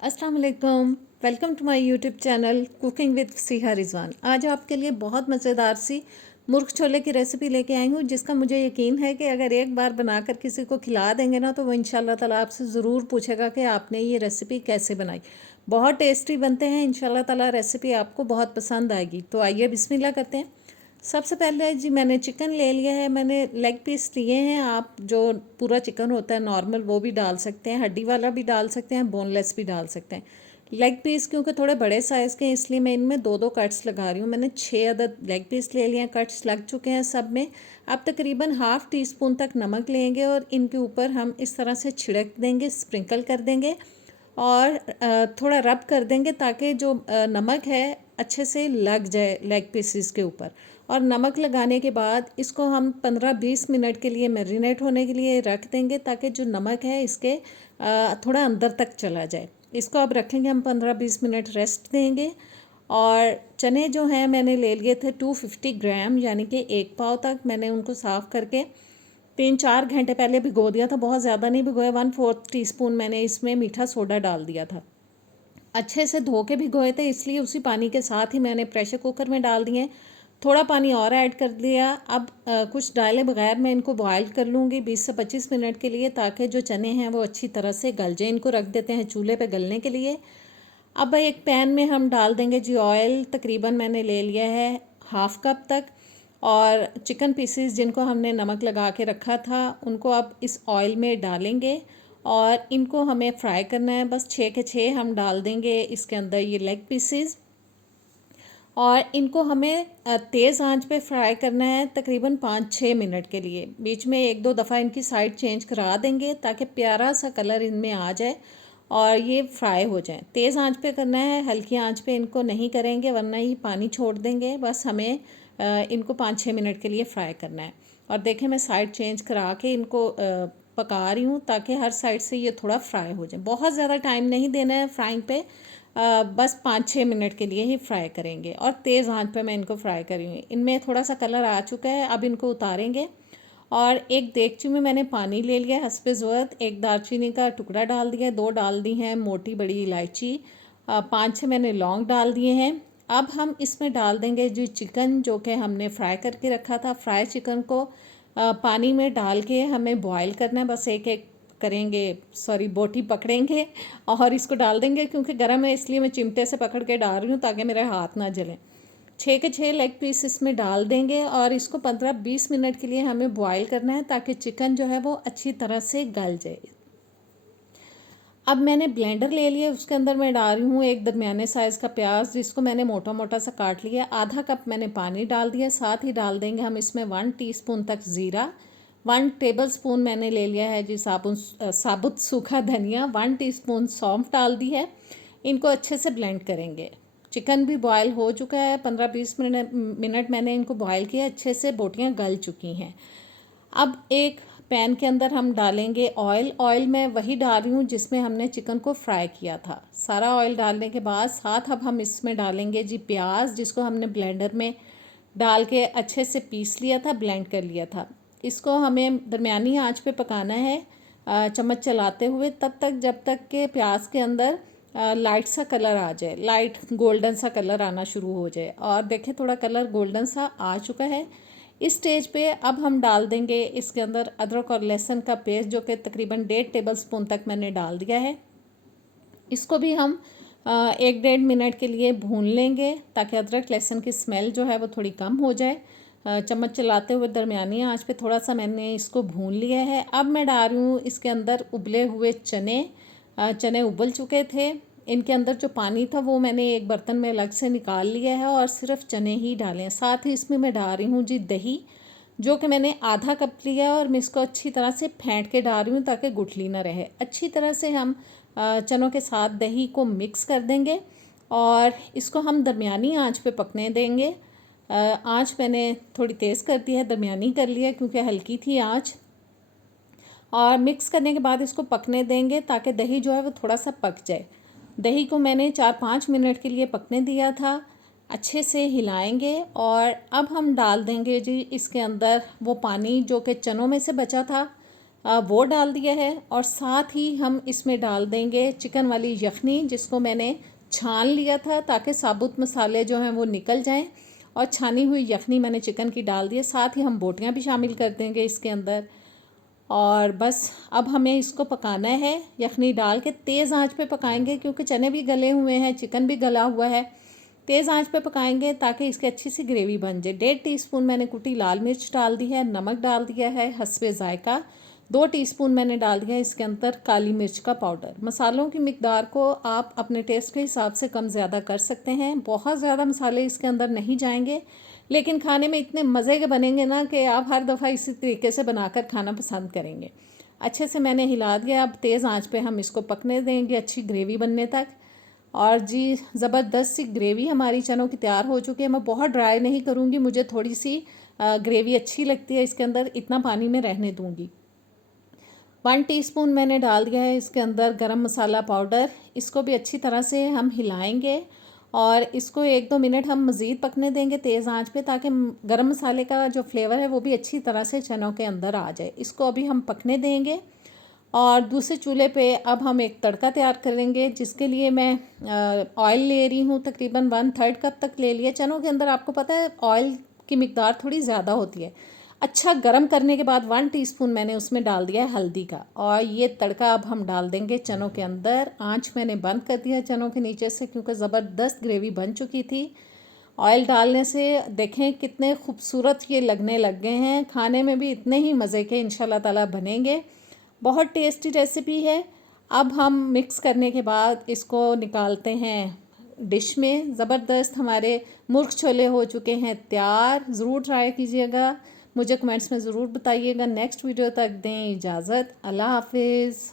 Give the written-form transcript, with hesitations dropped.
अस्सलाम वालेकुम। Welcome to my YouTube channel cooking with Siha Rizwan. आज आपके लिए बहुत मज़ेदार सी मुर्ग छोले की रेसिपी लेके आई हूँ, जिसका मुझे यकीन है कि अगर एक बार बनाकर किसी को खिला देंगे ना, तो वो इंशाल्लाह ताला आपसे ज़रूर पूछेगा कि आपने ये रेसिपी कैसे बनाई। बहुत टेस्टी बनते हैं, इंशाल्लाह ताला रेसिपी आपको बहुत पसंद आएगी। तो आइए बिस्मिल्लाह करते हैं। सबसे पहले जी मैंने चिकन ले लिया है, मैंने लेग पीस लिए हैं। आप जो पूरा चिकन होता है नॉर्मल वो भी डाल सकते हैं, हड्डी वाला भी डाल सकते हैं, बोनलेस भी डाल सकते हैं। लेग पीस क्योंकि थोड़े बड़े साइज़ के हैं, इसलिए मैं इनमें दो दो कट्स लगा रही हूँ। मैंने 6 अदद लेग पीस ले लिए हैं, कट्स लग चुके हैं सब में। अब तकरीबन हाफ़ टी स्पून तक नमक लेंगे और इनके ऊपर हम इस तरह से छिड़क देंगे, स्प्रिंकल कर देंगे और थोड़ा रब कर देंगे ताकि जो नमक है अच्छे से लग जाए लेग पीसेस के ऊपर। और नमक लगाने के बाद इसको हम 15-20 मिनट के लिए मैरिनेट होने के लिए रख देंगे, ताकि जो नमक है इसके थोड़ा अंदर तक चला जाए। इसको अब रखेंगे हम 15-20 मिनट रेस्ट देंगे। और चने जो हैं मैंने ले लिए थे 250 ग्राम, यानी कि 1 पाव तक। मैंने उनको साफ़ करके 3-4 घंटे पहले भिगो दिया था, बहुत ज़्यादा नहीं भिगोया। 1/4 टीस्पून मैंने इसमें मीठा सोडा डाल दिया था। अच्छे से धो के भिगोए थे, इसलिए उसी पानी के साथ ही मैंने प्रेशर कुकर में डाल दिए। थोड़ा पानी और ऐड कर दिया। अब कुछ डाले बगैर मैं इनको बॉयल कर लूँगी 20 से 25 मिनट के लिए, ताकि जो चने हैं वो अच्छी तरह से गल जाए। इनको रख देते हैं चूल्हे पे गलने के लिए। अब एक पैन में हम डाल देंगे जी ऑयल। तकरीबन मैंने ले लिया है हाफ़ कप तक। और चिकन पीसेस जिनको हमने नमक लगा के रखा था उनको अब इस ऑयल में डालेंगे और इनको हमें फ्राई करना है। बस 6 के 6 हम डाल देंगे इसके अंदर ये लेग पीसेस। और इनको हमें तेज़ आंच पे फ्राई करना है तकरीबन 5-6 मिनट के लिए। बीच में 1-2 दफ़ा इनकी साइड चेंज करा देंगे ताकि प्यारा सा कलर इनमें आ जाए और ये फ्राई हो जाए। तेज़ आंच पे करना है, हल्की आंच पे इनको नहीं करेंगे वरना ही पानी छोड़ देंगे। बस हमें इनको 5-6 मिनट के लिए फ्राई करना है। और देखें मैं साइड चेंज करा के इनको पका रही हूँ ताकि हर साइड से ये थोड़ा फ्राई हो जाए। बहुत ज़्यादा टाइम नहीं देना है फ्राइंग पे, बस 5-6 मिनट के लिए ही फ्राई करेंगे। और तेज़ आंच पे मैं इनको फ्राई कर रही हूँ। इनमें थोड़ा सा कलर आ चुका है, अब इनको उतारेंगे। और एक देगची में मैंने पानी ले लिया हस्बे ज़रूरत। एक दालचीनी का टुकड़ा डाल दिया, 2 डाल दी हैं मोटी बड़ी इलायची, 5-6 मैंने लौंग डाल दिए हैं। अब हम इसमें डाल देंगे जी चिकन जो कि हमने फ्राई करके रखा था। फ्राई चिकन को पानी में डाल के हमें बॉयल करना है। बस एक एक करेंगे, सॉरी बोटी पकड़ेंगे और इसको डाल देंगे। क्योंकि गर्म है इसलिए मैं चिमटे से पकड़ के डाल रही हूँ ताकि मेरे हाथ ना जलें। 6 के 6 लेग पीस इसमें डाल देंगे और इसको 15-20 मिनट के लिए हमें बॉयल करना है ताकि चिकन जो है वो अच्छी तरह से गल जाए। अब मैंने ब्लेंडर ले लिया, उसके अंदर मैं डाल रही हूँ एक दरमियाने साइज़ का प्याज, जिसको मैंने मोटा मोटा सा काट लिया। आधा कप मैंने पानी डाल दिया। साथ ही डाल देंगे हम इसमें 1 टीस्पून तक ज़ीरा, 1 टेबलस्पून मैंने ले लिया है जी साबुत सूखा धनिया, 1 टीस्पून सौंफ डाल दी है। इनको अच्छे से ब्लेंड करेंगे। चिकन भी बॉयल हो चुका है, 15-20 मिनट मैंने इनको बॉयल किया, अच्छे से बोटियाँ गल चुकी हैं। अब एक पैन के अंदर हम डालेंगे ऑयल। ऑयल मैं वही डाल रही हूँ जिसमें हमने चिकन को फ्राई किया था। सारा ऑयल डालने के बाद साथ अब हम इसमें डालेंगे जी प्याज, जिसको हमने ब्लेंडर में डाल के अच्छे से पीस लिया था, ब्लेंड कर लिया था। इसको हमें दरमियानी आंच पे पकाना है चम्मच चलाते हुए, तब तक जब तक के प्याज के अंदर लाइट सा कलर आ जाए, लाइट गोल्डन सा कलर आना शुरू हो जाए। और देखें थोड़ा कलर गोल्डन सा आ चुका है। इस स्टेज पे अब हम डाल देंगे इसके अंदर अदरक और लहसुन का पेस्ट, जो कि तकरीबन 1.5 टेबलस्पून तक मैंने डाल दिया है। इसको भी हम 1-1.5 मिनट के लिए भून लेंगे ताकि अदरक लहसुन की स्मेल जो है वो थोड़ी कम हो जाए। चम्मच चलाते हुए दरमियानी आंच पे थोड़ा सा मैंने इसको भून लिया है। अब मैं डाल रही हूँ इसके अंदर उबले हुए चने। चने उबल चुके थे, इनके अंदर जो पानी था वो मैंने एक बर्तन में अलग से निकाल लिया है और सिर्फ चने ही डाले हैं। साथ ही इसमें मैं डाल रही हूँ जी दही, जो कि मैंने आधा कप लिया और मैं इसको अच्छी तरह से फेंट के डाल रही हूँ ताकि गुठली ना रहे। अच्छी तरह से हम चनों के साथ दही को मिक्स कर देंगे और इसको हम दरमियानी आंच पे पकने देंगे। आंच मैंने थोड़ी तेज़ कर दी है, दरमियानी कर लिया क्योंकि हल्की थी आंच। और मिक्स करने के बाद इसको पकने देंगे ताकि दही जो है वो थोड़ा सा पक जाए। दही को मैंने 4-5 मिनट के लिए पकने दिया था। अच्छे से हिलाएंगे और अब हम डाल देंगे जी इसके अंदर वो पानी जो कि चनों में से बचा था। वो डाल दिया है। और साथ ही हम इसमें डाल देंगे चिकन वाली यखनी, जिसको मैंने छान लिया था ताकि साबुत मसाले जो हैं वो निकल जाएं। और छानी हुई यखनी मैंने चिकन की डाल दी है। साथ ही हम बोटियां भी शामिल कर देंगे इसके अंदर। और बस अब हमें इसको पकाना है, यखनी डाल के तेज़ आंच पे पकाएंगे, क्योंकि चने भी गले हुए हैं, चिकन भी गला हुआ है। तेज़ आंच पे पकाएंगे ताकि इसकी अच्छी सी ग्रेवी बन जाए। 1.5 टीस्पून मैंने कुटी लाल मिर्च डाल दी है, नमक डाल दिया है हस्बे ज़ायका। 2 टीस्पून मैंने डाल दिया है इसके अंदर काली मिर्च का पाउडर। मसालों की मिकदार को आप अपने टेस्ट के हिसाब से कम ज़्यादा कर सकते हैं। बहुत ज़्यादा मसाले इसके अंदर नहीं जाएंगे, लेकिन खाने में इतने मज़े के बनेंगे ना कि आप हर दफ़ा इसी तरीके से बनाकर खाना पसंद करेंगे। अच्छे से मैंने हिला दिया। अब तेज़ आंच पे हम इसको पकने देंगे अच्छी ग्रेवी बनने तक। और जी ज़बरदस्त सी ग्रेवी हमारी चनों की तैयार हो चुकी है। मैं बहुत ड्राई नहीं करूँगी, मुझे थोड़ी सी ग्रेवी अच्छी लगती है इसके अंदर, इतना पानी में रहने दूँगी। 1 टीस्पून मैंने डाल दिया है इसके अंदर गरम मसाला पाउडर। इसको भी अच्छी तरह से हम हिलाएंगे और इसको 1-2 मिनट हम मज़ीद पकने देंगे तेज़ आंच पे, ताकि गरम मसाले का जो फ्लेवर है वो भी अच्छी तरह से चनों के अंदर आ जाए। इसको अभी हम पकने देंगे। और दूसरे चूल्हे पे अब हम एक तड़का तैयार करेंगे, जिसके लिए मैं ऑयल ले रही हूँ। तकरीबन 1/3 कप तक ले लिया। चनों के अंदर आपको पता है ऑयल की मिकदार थोड़ी ज़्यादा होती है। अच्छा गरम करने के बाद 1 टीस्पून मैंने उसमें डाल दिया है हल्दी का। और ये तड़का अब हम डाल देंगे चनों के अंदर। आंच मैंने बंद कर दिया चनों के नीचे से, क्योंकि ज़बरदस्त ग्रेवी बन चुकी थी। ऑयल डालने से देखें कितने खूबसूरत ये लगने लग गए हैं। खाने में भी इतने ही मज़े के इंशाल्लाह ताला बनेंगे। बहुत टेस्टी रेसिपी है। अब हम मिक्स करने के बाद इसको निकालते हैं डिश में। ज़बरदस्त हमारे मुर्ग छोले हो चुके हैं तैयार। ज़रूर ट्राई कीजिएगा, मुझे कमेंट्स में ज़रूर बताइएगा। नेक्स्ट वीडियो तक दें इजाज़त। अल्लाह हाफिज़।